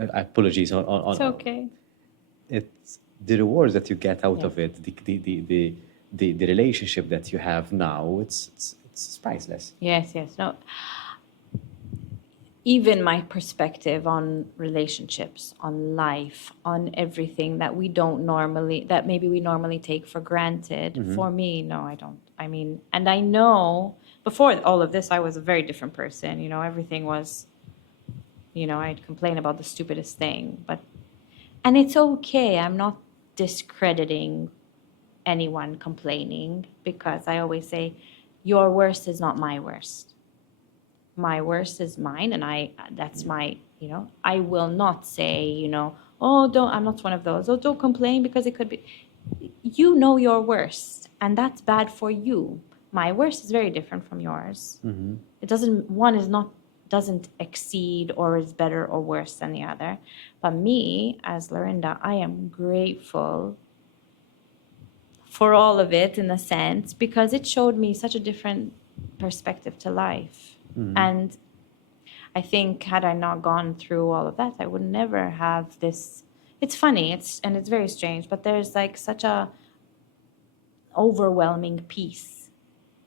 apologies It's okay. it's the rewards that you get out Yeah. of it, the relationship that you have now. It's priceless. Yes, yes. No, even my perspective on relationships, on life, on everything that we don't normally, that maybe we normally take for granted. For me, no, I don't. I mean, and I know before all of this, I was a very different person. You know, everything was, you know, I'd complain about the stupidest thing, but, and it's okay. I'm not discrediting anyone complaining because I always say, your worst is not my worst. My worst is mine, and that's my, you know, I will not say, you know, oh, don't, I'm not one of those, oh, don't complain because it could be, you know, your worst, and that's bad for you. My worst is very different from yours. It doesn't, one is not, doesn't exceed or is better or worse than the other. But me, as Lorinda, I am grateful for all of it in a sense because it showed me such a different perspective to life. And I think had I not gone through all of that, I would never have this. It's funny, it's very strange, but there's like such a overwhelming peace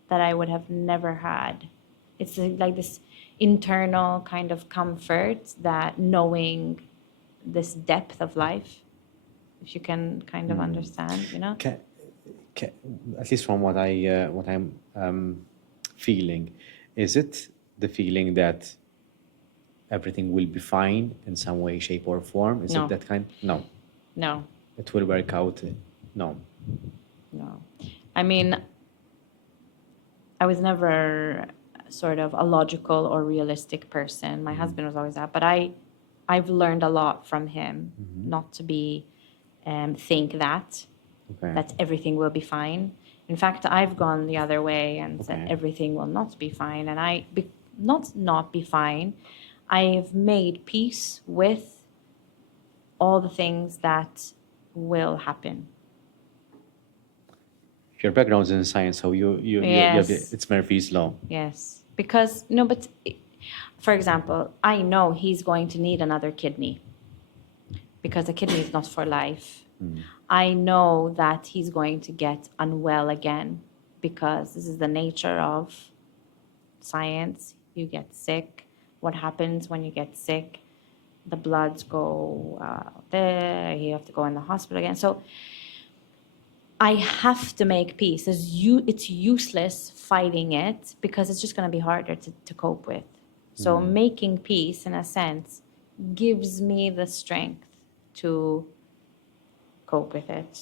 that I would have never had. It's like this internal kind of comfort that knowing this depth of life, if you can kind of understand, you know? Ca ca At least from what I'm feeling, is it the feeling that everything will be fine in some way, shape, or form? Is it No, that kind? No, no, it will work out. No. no. I mean, I was never sort of a logical or realistic person. My husband was always that, but I've learned a lot from him not to be think that Okay. that everything will be fine. In fact, I've gone the other way and said Okay. everything will not be fine, and not be fine. I've made peace with all the things that will happen. Your background's in science, so you have Yes. it's Murphy's law. Yes, because no, but for example, I know he's going to need another kidney because a kidney is not for life. I know that he's going to get unwell again because this is the nature of science. You get sick. What happens when you get sick? The bloods go there. You have to go in the hospital again. So I have to make peace. It's useless fighting it because it's just going to be harder to cope with. So making peace, in a sense, gives me the strength to cope with it.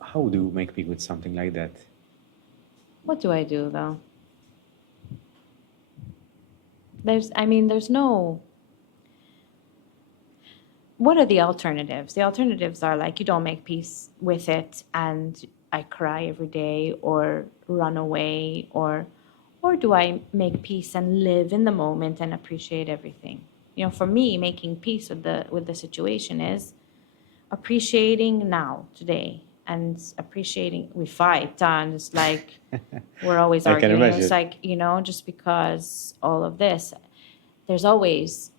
How do you make peace with something like that? What do I do though? There's no. What are the alternatives? The alternatives are like you don't make peace with it and I cry every day or run away or do I make peace and live in the moment and appreciate everything? You know, for me, making peace with the situation is appreciating now, today, and appreciating we fight and it's like we're always I can arguing. It's imagine. like, you know, just because all of this, there's always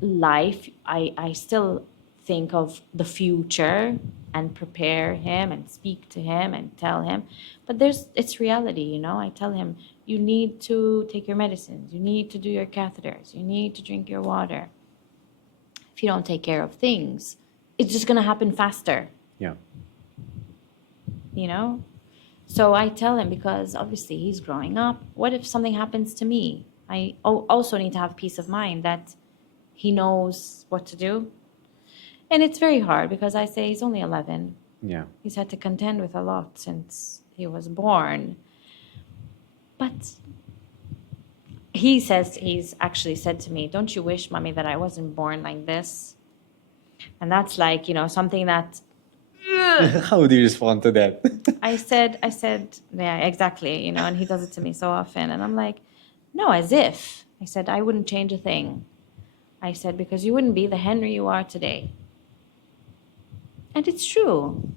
life. I still think of the future and prepare him and speak to him and tell him. But it's reality, you know. I tell him, you need to take your medicines, you need to do your catheters, you need to drink your water. If you don't take care of things, it's just going to happen faster, Yeah. you know? So I tell him because obviously he's growing up. What if something happens to me? I also need to have peace of mind that he knows what to do. And it's very hard because I say he's only 11. Yeah. He's had to contend with a lot since he was born. But he's actually said to me, don't you wish, mommy, that I wasn't born like this? And that's like, you know, something that How do you respond to that? I said, yeah, exactly, you know, and he does it to me so often. And I'm like, no, as if. I said, I wouldn't change a thing. I said, because you wouldn't be the Henry you are today. And it's true.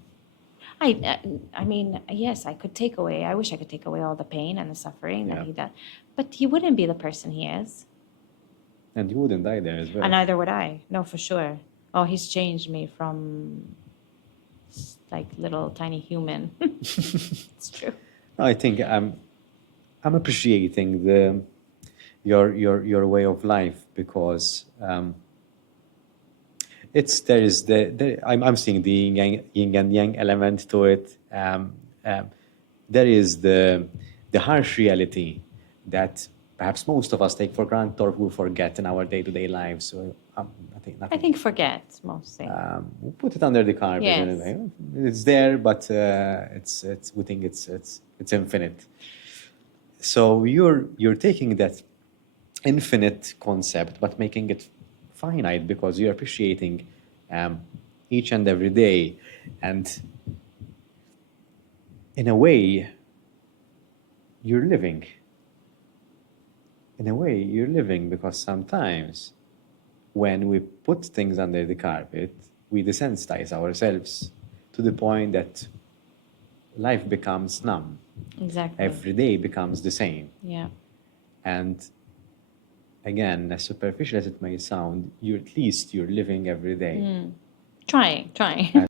I mean, yes, I could take away, I wish I could take away all the pain and the suffering that Yeah. he does. But he wouldn't be the person he is. And you wouldn't either as well. And neither would I. No, for sure. Oh, he's changed me from like little tiny human. It's true. I think I'm appreciating your way of life because I'm seeing the yin and yang element to it. There is the harsh reality that perhaps most of us take for granted or we forget in our day-to-day lives. So I think I think forget mostly. we put it under the carpet in a Yes. way. It's there, but we think it's infinite. So you're taking that infinite concept but making it finite because you're appreciating each and every day, and in a way you're living. In a way you're living because sometimes when we put things under the carpet, we desensitize ourselves to the point that life becomes numb. Exactly. Every day becomes the same. Yeah. And again, as superficial as it may sound, at least you're living every day. Trying.